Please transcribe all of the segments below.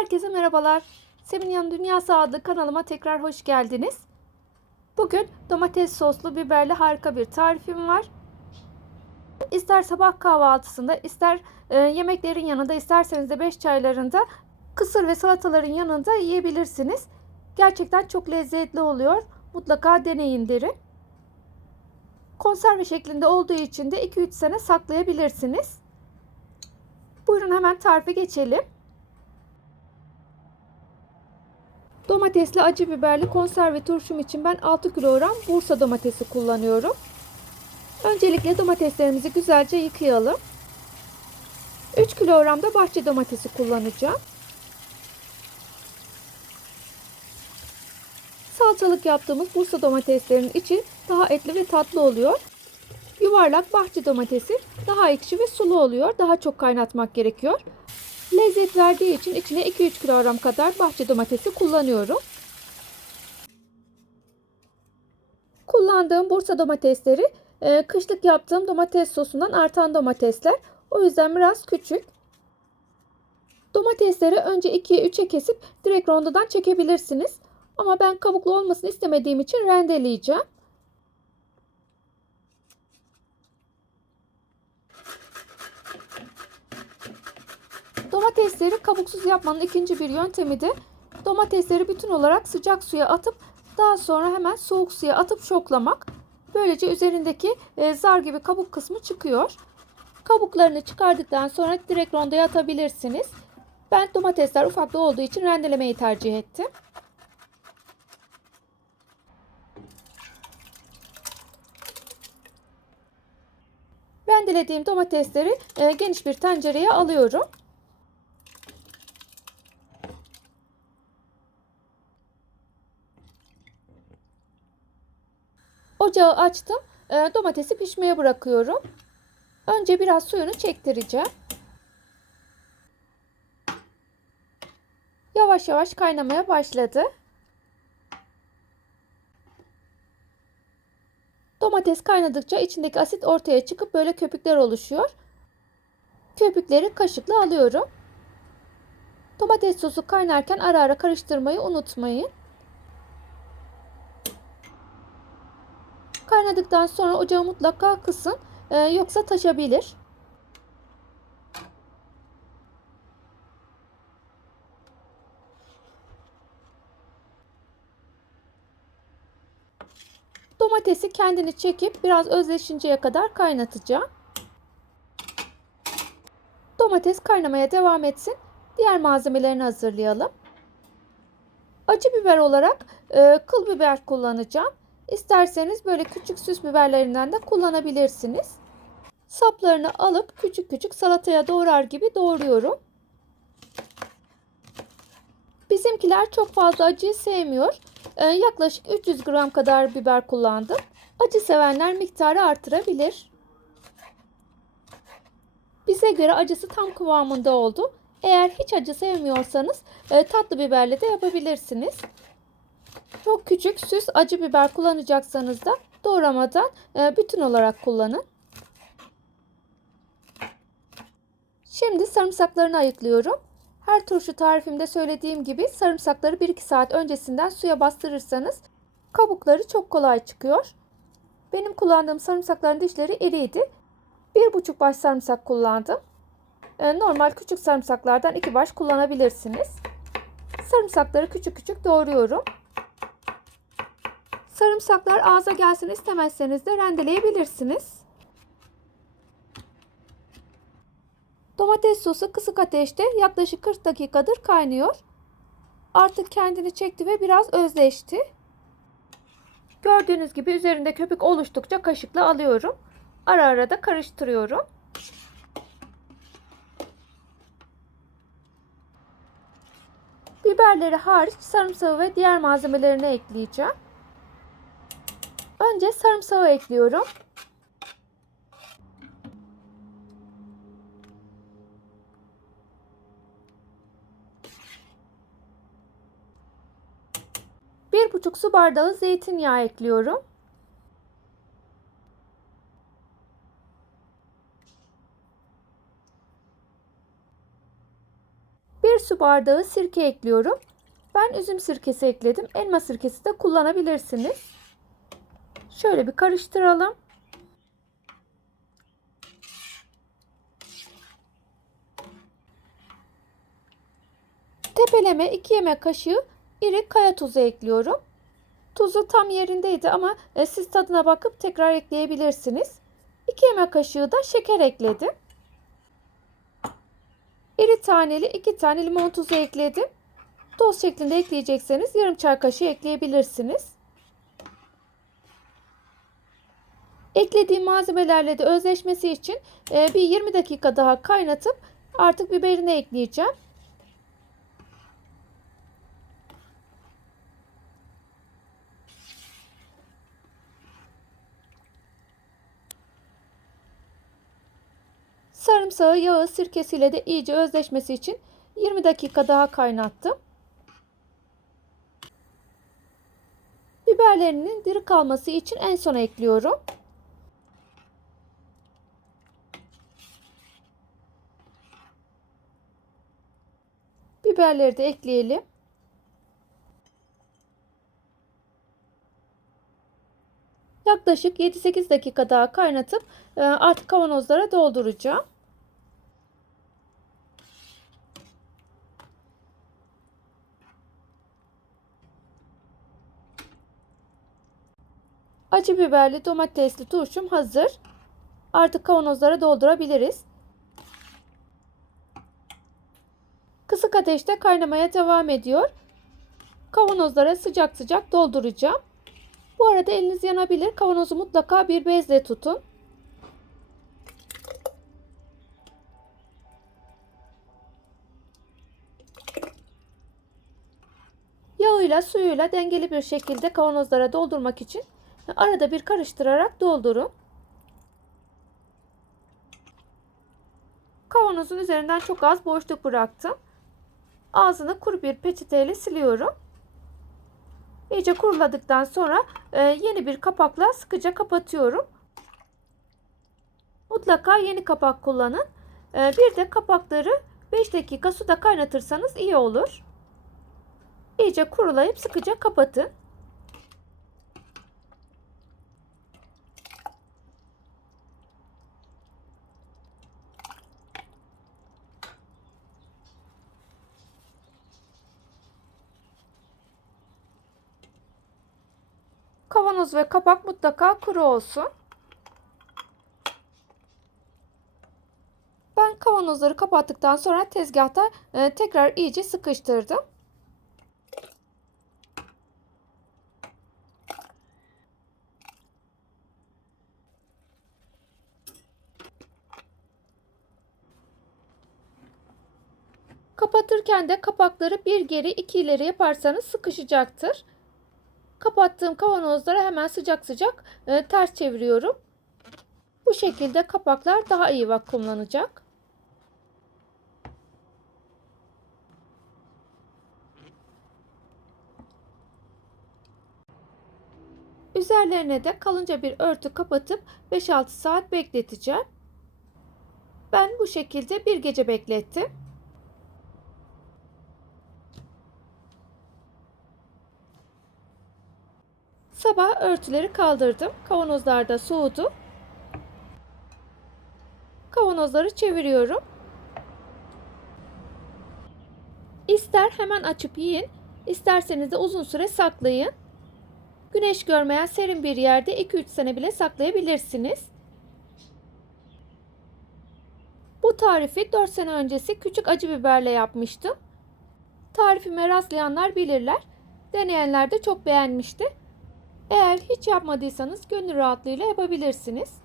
Herkese merhabalar. Seminyan Dünyası adlı kanalıma tekrar hoş geldiniz. Bugün domates soslu biberli harika bir tarifim var. İster sabah kahvaltısında, ister e, yemeklerin yanında, isterseniz de beş çaylarında kısır ve salataların yanında yiyebilirsiniz. Gerçekten çok lezzetli oluyor. Mutlaka deneyin derim. Konserve şeklinde olduğu için de 2-3 sene saklayabilirsiniz. Buyurun hemen tarife geçelim. Domatesli acı biberli konserve turşum için ben 6 kilogram Bursa domatesi kullanıyorum. Öncelikle domateslerimizi güzelce yıkayalım. 3 kilogram da bahçe domatesi kullanacağım. Salçalık yaptığımız Bursa domateslerinin içi daha etli ve tatlı oluyor. Yuvarlak bahçe domatesi daha ekşi ve sulu oluyor. Daha çok kaynatmak gerekiyor. Lezzet verdiği için içine 2-3 kilogram kadar bahçe domatesi kullanıyorum. Kullandığım Bursa domatesleri e, kışlık yaptığım domates sosundan artan domatesler. O yüzden biraz küçük. Domatesleri önce 2'ye 3'e kesip direkt rondodan çekebilirsiniz. Ama ben kabuklu olmasını istemediğim için rendeleyeceğim. Domatesleri kabuksuz yapmanın ikinci bir yöntemi de domatesleri bütün olarak sıcak suya atıp daha sonra hemen soğuk suya atıp şoklamak. Böylece üzerindeki e, zar gibi kabuk kısmı çıkıyor. Kabuklarını çıkardıktan sonra direkt rondoya atabilirsiniz. Ben domatesler ufaklı olduğu için rendelemeyi tercih ettim. Rendelediğim domatesleri e, geniş bir tencereye alıyorum. Ocağı açtım. E, domatesi pişmeye bırakıyorum. Önce biraz suyunu çektireceğim. Yavaş yavaş kaynamaya başladı. Domates kaynadıkça içindeki asit ortaya çıkıp böyle köpükler oluşuyor. Köpükleri kaşıkla alıyorum. Domates sosu kaynarken ara ara karıştırmayı unutmayın. Kaynadıktan sonra ocağı mutlaka kısın. Ee, yoksa taşabilir. Domatesi kendini çekip biraz özleşinceye kadar kaynatacağım. Domates kaynamaya devam etsin. Diğer malzemelerini hazırlayalım. Acı biber olarak e, kıl biber kullanacağım. İsterseniz böyle küçük süs biberlerinden de kullanabilirsiniz. Saplarını alıp küçük küçük salataya doğrar gibi doğruyorum. Bizimkiler çok fazla acıyı sevmiyor. Ee, yaklaşık 300 gram kadar biber kullandım. Acı sevenler miktarı artırabilir. Bize göre acısı tam kıvamında oldu. Eğer hiç acı sevmiyorsanız e, tatlı biberle de yapabilirsiniz. Çok küçük süs acı biber kullanacaksanız da doğramadan e, bütün olarak kullanın. Şimdi sarımsaklarını ayıklıyorum. Her turşu tarifimde söylediğim gibi sarımsakları 1-2 saat öncesinden suya bastırırsanız kabukları çok kolay çıkıyor. Benim kullandığım sarımsakların dişleri iriydi. 1,5 baş sarımsak kullandım. E, normal küçük sarımsaklardan 2 baş kullanabilirsiniz. Sarımsakları küçük küçük doğruyorum. Sarımsaklar ağza gelsin istemezseniz de rendeleyebilirsiniz. Domates sosu kısık ateşte yaklaşık 40 dakikadır kaynıyor. Artık kendini çekti ve biraz özleşti. Gördüğünüz gibi üzerinde köpük oluştukça kaşıkla alıyorum. Ara ara da karıştırıyorum. Biberleri hariç sarımsağı ve diğer malzemelerini ekleyeceğim. Önce sarımsağı ekliyorum. Bir buçuk su bardağı zeytinyağı ekliyorum. su bardağı sirke ekliyorum. Ben üzüm sirkesi ekledim. Elma sirkesi de kullanabilirsiniz. Şöyle bir karıştıralım. Tepeleme 2 yemek kaşığı iri kaya tuzu ekliyorum. Tuzu tam yerindeydi ama e, siz tadına bakıp tekrar ekleyebilirsiniz. 2 yemek kaşığı da şeker ekledim. İri taneli 2 tane limon tuzu ekledim. Toz şeklinde ekleyecekseniz yarım çay kaşığı ekleyebilirsiniz. Eklediğim malzemelerle de özleşmesi için e, bir 20 dakika daha kaynatıp artık biberini ekleyeceğim. Sarımsağı yağı sirkesiyle de iyice özleşmesi için 20 dakika daha kaynattım. Biberlerinin diri kalması için en sona ekliyorum. Biberleri de ekleyelim. Yaklaşık 7-8 dakika daha kaynatıp e, artık kavanozlara dolduracağım. Acı biberli domatesli turşum hazır. Artık kavanozlara doldurabiliriz. Kısık ateşte kaynamaya devam ediyor. Kavanozlara sıcak sıcak dolduracağım. Bu arada eliniz yanabilir. Kavanozu mutlaka bir bezle tutun. Yağıyla suyuyla dengeli bir şekilde kavanozlara doldurmak için arada bir karıştırarak doldurun. Kavanozun üzerinden çok az boşluk bıraktım. Ağzını kuru bir peçeteyle siliyorum. İyice kuruladıktan sonra e, yeni bir kapakla sıkıca kapatıyorum. Mutlaka yeni kapak kullanın. E, bir de kapakları 5 dakika suda kaynatırsanız iyi olur. İyice kurulayıp sıkıca kapatın. Kavanoz ve kapak mutlaka kuru olsun. Ben kavanozları kapattıktan sonra tezgahta e, tekrar iyice sıkıştırdım. Kapatırken de kapakları bir geri iki ileri yaparsanız sıkışacaktır. Kapattığım kavanozlara hemen sıcak sıcak e, ters çeviriyorum. Bu şekilde kapaklar daha iyi vakumlanacak. Üzerlerine de kalınca bir örtü kapatıp 5-6 saat bekleteceğim. Ben bu şekilde bir gece beklettim. Sabah örtüleri kaldırdım. Kavanozlar da soğudu. Kavanozları çeviriyorum. İster hemen açıp yiyin, isterseniz de uzun süre saklayın. Güneş görmeyen serin bir yerde 2-3 sene bile saklayabilirsiniz. Bu tarifi 4 sene öncesi küçük acı biberle yapmıştım. Tarifime rastlayanlar bilirler. Deneyenler de çok beğenmişti. Eğer hiç yapmadıysanız gönül rahatlığıyla yapabilirsiniz.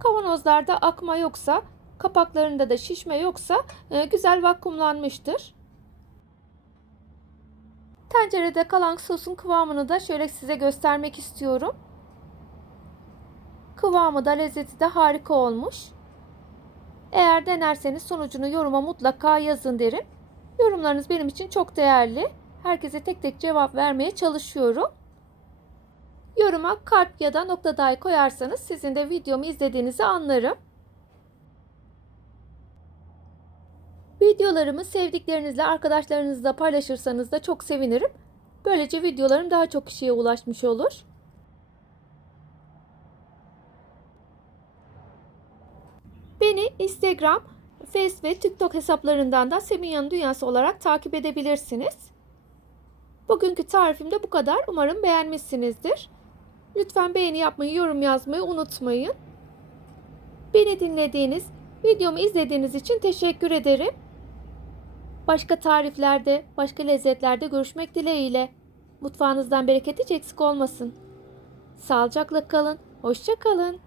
Kavanozlarda akma yoksa, kapaklarında da şişme yoksa e, güzel vakumlanmıştır. Tencerede kalan sosun kıvamını da şöyle size göstermek istiyorum. Kıvamı da lezzeti de harika olmuş. Eğer denerseniz sonucunu yoruma mutlaka yazın derim. Yorumlarınız benim için çok değerli. Herkese tek tek cevap vermeye çalışıyorum. Yoruma kalp ya da nokta dahi koyarsanız sizin de videomu izlediğinizi anlarım. Videolarımı sevdiklerinizle, arkadaşlarınızla paylaşırsanız da çok sevinirim. Böylece videolarım daha çok kişiye ulaşmış olur. Beni Instagram, Face ve TikTok hesaplarından da Semiha'nın Dünyası olarak takip edebilirsiniz. Bugünkü tarifim de bu kadar. Umarım beğenmişsinizdir. Lütfen beğeni yapmayı, yorum yazmayı unutmayın. Beni dinlediğiniz, videomu izlediğiniz için teşekkür ederim. Başka tariflerde, başka lezzetlerde görüşmek dileğiyle. Mutfağınızdan bereket hiç eksik olmasın. Sağlıcakla kalın, hoşça kalın.